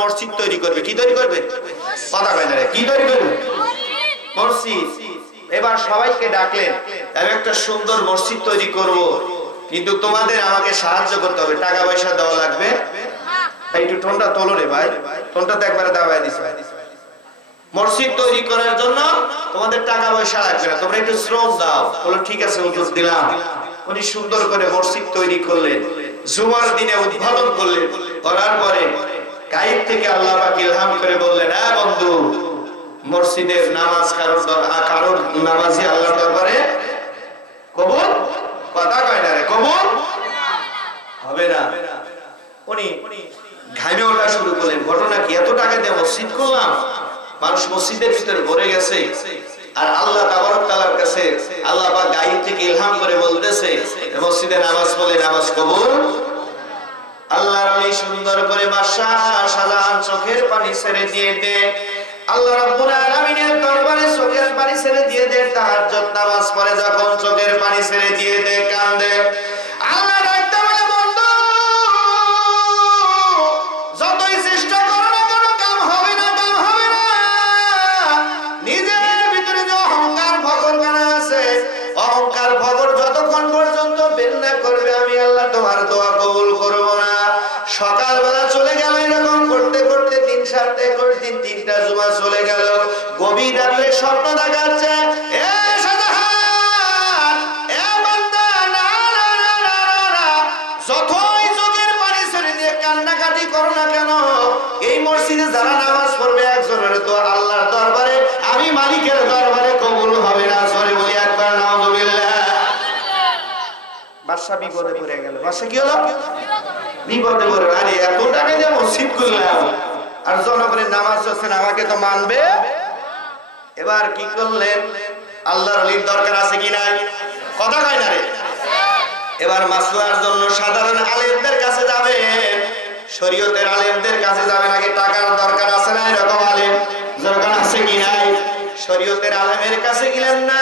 মসজিদ তৈরি করবে। কি তৈরি করবে? কথা কয় না রে, কি তৈরি করবে? মসজিদ। এবার সবাইকে ডাকলেন, আমি একটা সুন্দর মসজিদ তৈরি করব, কিন্তু তোমাদের আমাকে সাহায্য করতে হবে, টাকা পয়সা দেওয়া লাগবে। একটু টোনটা তোলো রে ভাই, টোনটা তো একবারে দাবাই দিছে। মসজিদ তৈরি করার জন্য তোমাদের টাকা পয়সা লাগবে না, তোমরা একটু শ্রম দাও। বলো ঠিক আছে হুজুর দিলাম। উনি সুন্দর করে মসজিদ তৈরি করলেন, জুমার দিনে উদ্বোধন করলেন। করার পরে গায়েব থেকে আল্লাহ পাক ইলহাম করে বললেন, হ্যাঁ বন্ধু, মসজিদের নামাজ কারোর নামাজি আল্লাহর দরবারে কবুল, কথা কয় না রে, কবুল হবে না। উনি ঘামে ওঠা শুরু করলেন। ঘটনা কি? এত টাকা দিয়ে মসজিদ করলাম, মানুষ মসজিদের ভিতরে ভরে গেছে, আর আল্লাহ তাবারক তাআলার কাছে আল্লাহ পাক গায়েব থেকে ইলহাম করে বলতেছে মসজিদে নামাজ পড়লে নামাজ কবুল। আল্লাহর ওলি সুন্দর করে বাদশাহ শাহজাহান চোখের পানি ছেড়ে দিয়ে দেন। আল্লাহ রাব্বুল আলামিনের দরবারে চোখের পানি ছেড়ে দিয়ে দেন। তাহাজ্জুদ নামাজ পড়ে যখন চোখের পানি ছেড়ে দিয়ে দেন, কান্দে। আল্লাহ ডাকতে বলে, বন্ধু যতই চেষ্টা করো না কোনো কাম হবে না, কাম হবে না। নিজের ভিতরে যে অহংকার ফখর গানা আছে, অহংকার ফখর যতক্ষণ পর্যন্ত বের না করবে, আমি আল্লাহ তোমার দোয়া কবুল করব না। সকালবেলা চলে গেল, এরকম করতে করতে 3টা জুমা চলে গেল। গভীর রাতে স্বপ্ন দেখাচ্ছে, এ শাহজাহান, এ বান্দা, না না না না না, যতই চোখের পানি ছেড়ে দিয়ে কান্নাকাটি করো না কেন, এই মসজিদে যারা নামাজ পড়বে একজনের তো আল্লাহর দরবারে, আমি মালিকের দরবারে কবুল হবে না। সরে বলি একবার নাউযুবিল্লাহ। বাদশা বিপদে পড়ে গেল। বাদশা কি হলো? বিপদে পড়ে। আরে এত টাকা দিয়ে মসজিদ করলাম, আর জনগণের নামাজ হচ্ছেন, আমাকে তো মানবে। এবার কি করলেন? আল্লাহর ওলির দরকার আছে কি নাই? কথা কয় না রে। এবার মাসলার জন্য সাধারণ আলেমদের কাছে যাবেন, শরীয়তের আলেমদের কাছে যাবেন। আগে টাকার দরকার আছে না, এরকম আলেম দরকার আছে কি নাই? শরীয়তের আলেমের কাছে গেলেন না।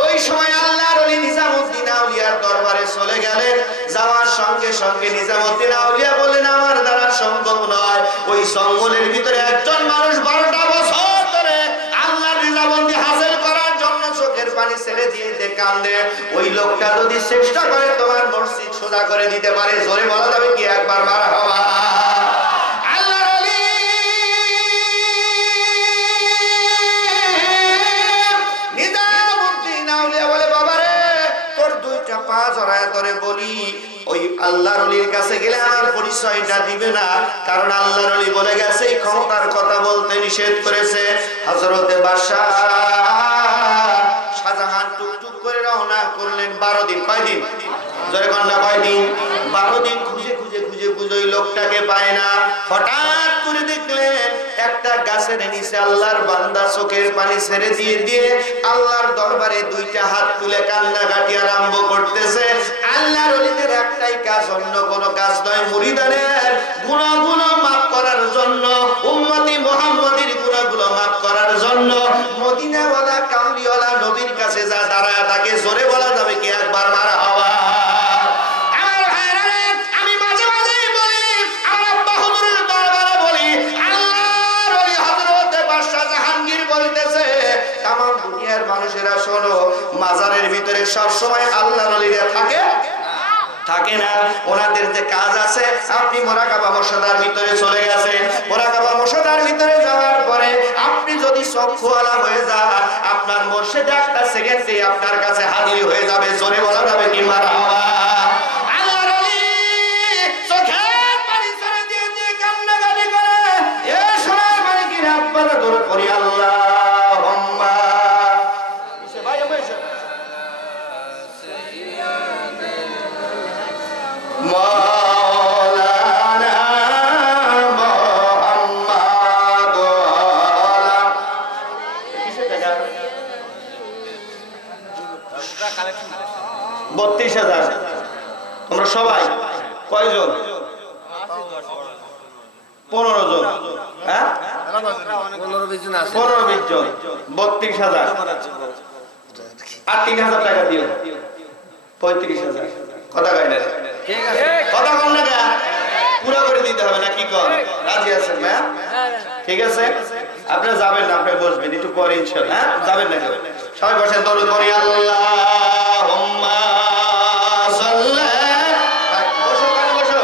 ওই সময় আল্লাহর ওলি নিজামউদ্দিন আউলিয়ার দরবারে চলে গেলেন। যাওয়ার সঙ্গে সঙ্গে নিজামউদ্দিন আউলিয়া বললেন, আমার দ্বারা সম্ভব নয়। ওই জঙ্গলের ভিতরে একজন মানুষ 12টা বছর ধরে আল্লাহর রিজাবন্দি হাসিল করার জন্য চোখের পানি ছেড়ে দিয়ে কান্দে। ওই লোকটা যদি চেষ্টা করে তোমার মসজিদ সোজা করে দিতে পারে, জোরে বলা যাবে কি একবার মারহাবা? বলি, ওই আল্লাহর ওলির কাছে গেলে আমার পরিচয়টা দিবে না, কারণ আল্লাহর ওলি বলে গেছে এই ক্ষমতার কথা বলতে নিষেধ করেছে। হযরতে বাদশাহ শাহজাহান টুকটুক করে রওনা করলেন। 12 দিন। কয় দিন? জয় কন্যা, কয় দিন? 12 দিন খুঁজে খুঁজে খুঁজে খুঁজে ওই লোকটাকে পায় না। হঠাৎ করে দেখলেন একটা গাছের নিচে আল্লাহর বান্দা চোখের পানি ছেড়ে দিয়ে দিয়ে আল্লাহর দরবারে 2টা হাত তুলে কান্নাকাটি আরম্ভ করতেছে। আল্লাহর ওলিদের একটাই কাজ, অন্য কোনো কাজ নয়, মুরিদানের গুনাহগুলো মাফ করার জন্য, উম্মতি মুহাম্মাদির গুনাহগুলো মাফ করার জন্য মদিনাওয়ালা কামলিওয়ালা নবীর কাছে যা দাঁড়ায় তাকে জোরে বলা যাবে কি একবার মারহাবা? মানুষেরা শোনো, মাজারের ভিতরে সব সময় আল্লাহর ওলিরা থাকে না। ওনাদের যে কাজ আছে, আপনি মুরাকাবা মুশাহাদার ভিতরে চলে গেছেন। মুরাকাবা মুশাহাদার ভিতরে যাওয়ার পরে আপনি যদি চক্ষুওয়ালা হয়ে যান, আপনার মুর্শিদ একটা সেকেন্ডে আপনার কাছে হাজির হয়ে যাবে। জোরে বলা যাবে কি মারহাবা? আল্লাহর ওলি চোখের পানি ছেড়ে দিয়ে দিয়ে কান্নাকাটি করে, এ সোনার মানিকের আব্বারা দরুদ পড়ি আল্লাহ। তোমরা সবাই কয়জন? 15 জন। হ্যাঁ, 15-20 জন। 32,000 আর 3,000 টাকা দিও, 35,000। কথা কয় না? কথা কম না? পুরো করে দিতে হবে না, কি কর রাজি আছেন না? ঠিক আছে, আপনারা যাবেন না, আপনারা বসবেন একটু পরে ইনশাআল্লাহ। হ্যাঁ, যাবেন না কেউ, সবাই বসেন, দরুদ পড়ি আল্লাহুম্মা সাল্লি। বসো কেন, বসো।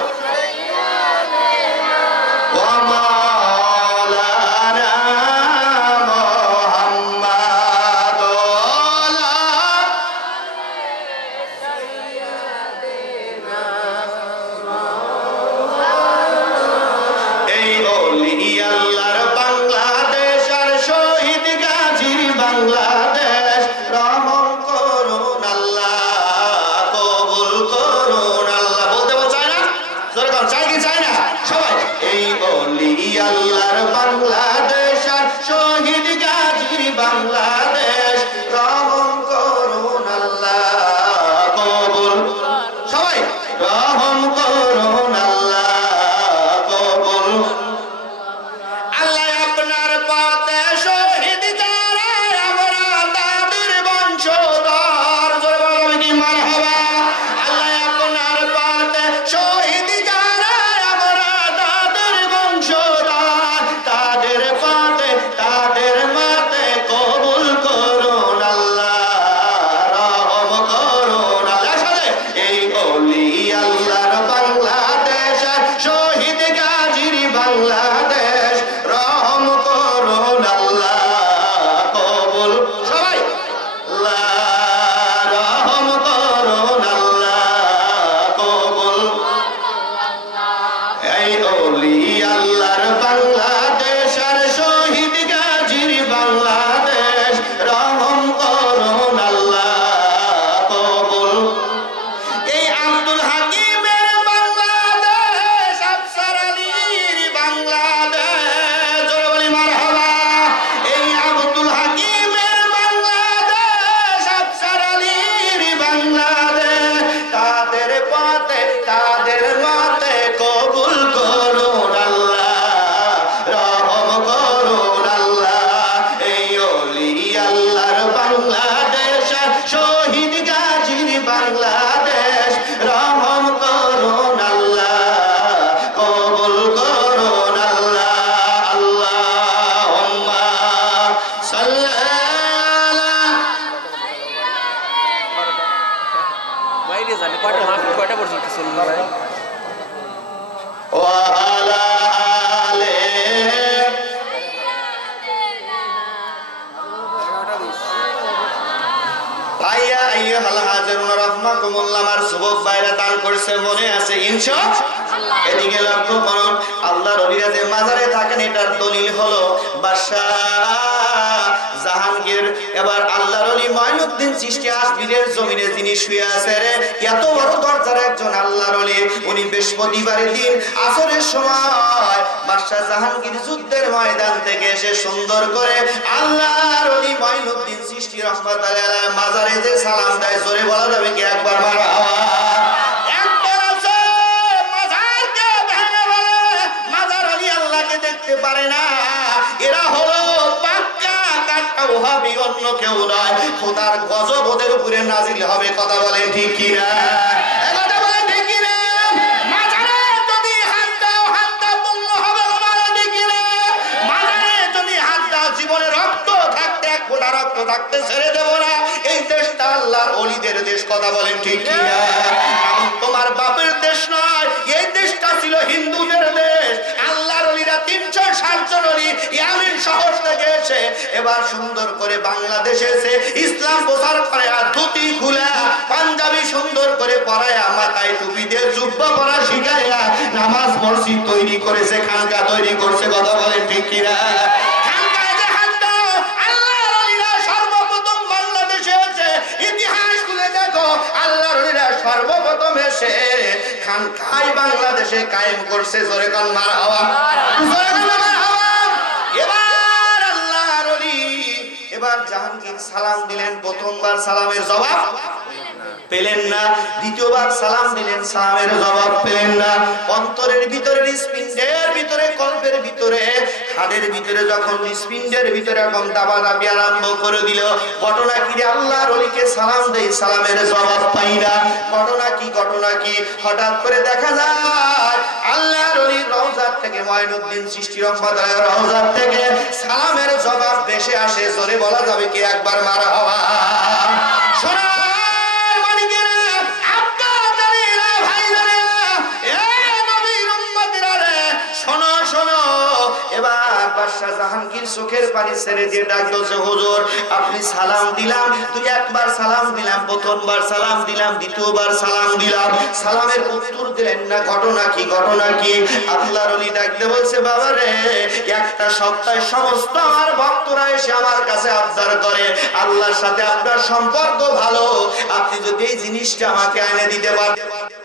ওয়া মাওলানা মুহাম্মাদ এই ওলি আল্লাহর বাংলাদেশ আর শহীদ গাজীর বাংলাদেশ, রহম করুন আল্লাহ, কবুল করুন আল্লাহ। বলতে চায় না? জোরে বল, চাই কি চাই না? সবাই এই ওলি আল্লাহর বাংলাদেশ আর শহীদ গাজীর বাংলাদেশ, রহম করুন আল্লাহ, কবুল। সবাই রহম করুন আল্লাহ, কবুল। আল্লাহ আপনার পথে শহীদ যারা আমরা তাদের বংশধর, জোরে বলো কি মারহাবা। আল্লাহ আপনার পথে শহীদ যারা আমরা তাদের বংশধর, তাদের পথে তাদের মাতে কবুল করুন আল্লাহ, রহম করুন আল্লাহ। সাথে এই ওলি আল্লাহর বাংলাদেশ আর শহীদ গাজীর বাংলাদেশ, রহম করুন আল্লাহ, কবুল। সবাই আল্লাহ, রহম করুন আল্লাহ, কবুল। এই ওলি আল্লাহর বাংলাদেশ আর শহীদ গাজীর বাংলাদেশ, রহম করুন আল্লাহ, কবুল। এই আব্দুল হাকিমের বাংলাদেশ, আফসার আলীর বাংলাদেশ, জোরে বলি মারহাবা। এই আব্দুল হাকিমের বাংলাদেশ, আফসার আলীর বাংলাদেশ, তাদের পথে তাদের মতে কবুল করুন আল্লাহ, রহম করুন আল্লাহ। এই ওলি আল্লাহর বাংলাদেশ আর শহীদ গাজীর বাংলাদেশ, রহম করুন আল্লাহ, কবুল করুন আল্লাহ। আল্লাহুম্মা সাল্লি আলা। বাইরে জানি কয়টা পর্যন্ত চলবে ভাই? ওয়া আলা আলিহি। ভাইয়া আইয়ুহাল হাজিরুন রাহমাকুমুল্লাহ, আমার যুবক ভাইরা দান করছে, মনে আছে ইনশাআল্লাহ। এদিকে লক্ষ্য করুন, আল্লাহর ওলিরা যে মাজারে থাকেন এটার দলিল হলো বাদশাহ জাহাঙ্গীর। এবার আল্লাহর ওলি মঈনুদ্দিন চিশতি আজমিরের জমিনে যিনি শুয়ে আছে রে, এত বড় দরজার একজন আল্লাহর ওলি, উনি বৃহস্পতিবারের দিন আসরের সময় বাদশাহ জাহাঙ্গীর যুদ্ধের ময়দান থেকে এসে সুন্দর করে আল্লাহর ওলি মঈনুদ্দিন চিশতি রাহমাতুল্লাহ আলাইহি মাজারে যে সালাম দেয়, জোরে বলা যাবে কি একবার মারহাবা? একবার আছে মাজারকে ভেঙে বলে মাজার ওলি আল্লাহকে দেখতে পারে না, এরা হলো পাক্কা কাটা ওহাবি, অন্য কেউ নয়। খোদার গজব ওদের উপরে নাজিল হবে, কথা বলেন ঠিক কি না? কথা বলেন ঠিক কি না? মাজারে যদি হাত দাও, হাত দাও পূর্ণ হবে, বলেন ঠিক কি না? মাজারে যদি হাত দাও, জীবনে রক্ত থাকতে এক ফোঁটা রক্ত থাকতে ছেড়ে দেব না। এই দেশটা আল্লাহর ওলিদের দেশ, কথা বলেন ঠিক কি না? কারণ তোমার বাপের দেশ নয়, এই দেশটা ছিল হিন্দুদের দেশ। আল্লাহর ওলিরা 360 জন ওলি ইয়ামিন শহর থেকে এসে এবার সুন্দর করে বাংলাদেশে এসে ইসলাম প্রচার করে, আর ধুতি খুলে পাঞ্জাবি সুন্দর করে পরায়া, মাথায় টুপি দিয়ে জুব্বা পরা শিখাইয়া নামাজ মসজিদ তৈরি করেছে, খানকা তৈরি করছে, কথা বলেন ঠিক কি না? খানকায় যে হাত দাও, আল্লাহর ওলিরা সর্বপ্রথম বাংলাদেশে এসে, ইতিহাস খুলে দেখো, আল্লাহর ওলিরা সর্বপ্রথম এসে খানকায় বাংলাদেশে কায়েম করছে, জোরে কান মারহাবা, জোরে কান মারহাবা। এবার আল্লাহর ওলি, এবার জাহাঙ্গীর সালাম দিলেন, প্রথমবার সালামের জবাব পেলেন না, দ্বিতীয়বার সালাম দিলেন, সালামের জবাব পেলেন না। অন্তরের ভিতরে, হৃৎপিণ্ডের ভিতরে, কল্পের ভিতরে হাড়ের ভিতরে যখন হৃৎপিণ্ডের ভিতরে এরকম দাবাদাবি আরম্ভ করে দিল। ঘটনা কি রে? আল্লাহর ওলিকে সালাম দেই, সালামের জবাব পাই না। ঘটনা কি? ঘটনা কি? হঠাৎ করে দেখা যায় আল্লাহর ওলির রওজার থেকে, মঈনুদ্দিন চিশতি রহমাতুল্লাহ রওজার থেকে সালামের জবাব ভেসে আসে। জোরে বলা যাবে কি একবার মারহাবা? শোনা জাহাঙ্গীর চোখের পানি ছেড়ে দিয়ে ডাকছে, হুজুর আপনি সালাম দিলাম, দুই একবার সালাম দিলাম, প্রথমবার সালাম দিলাম, দ্বিতীয়বার সালাম দিলাম, সালামের উত্তর দিলেন না। ঘটনা কি? ঘটনা কি? আল্লাহর ওলি ডাকতে বলছে, বাবা রে, একটা সপ্তাহে সমস্ত আমার ভক্তরা এসে আমার কাছে আবদার করে আল্লাহর সাথে আপনার সম্পর্ক ভালো, আপনি যদি এই জিনিসটা আমাকে এনে দিতে পারেন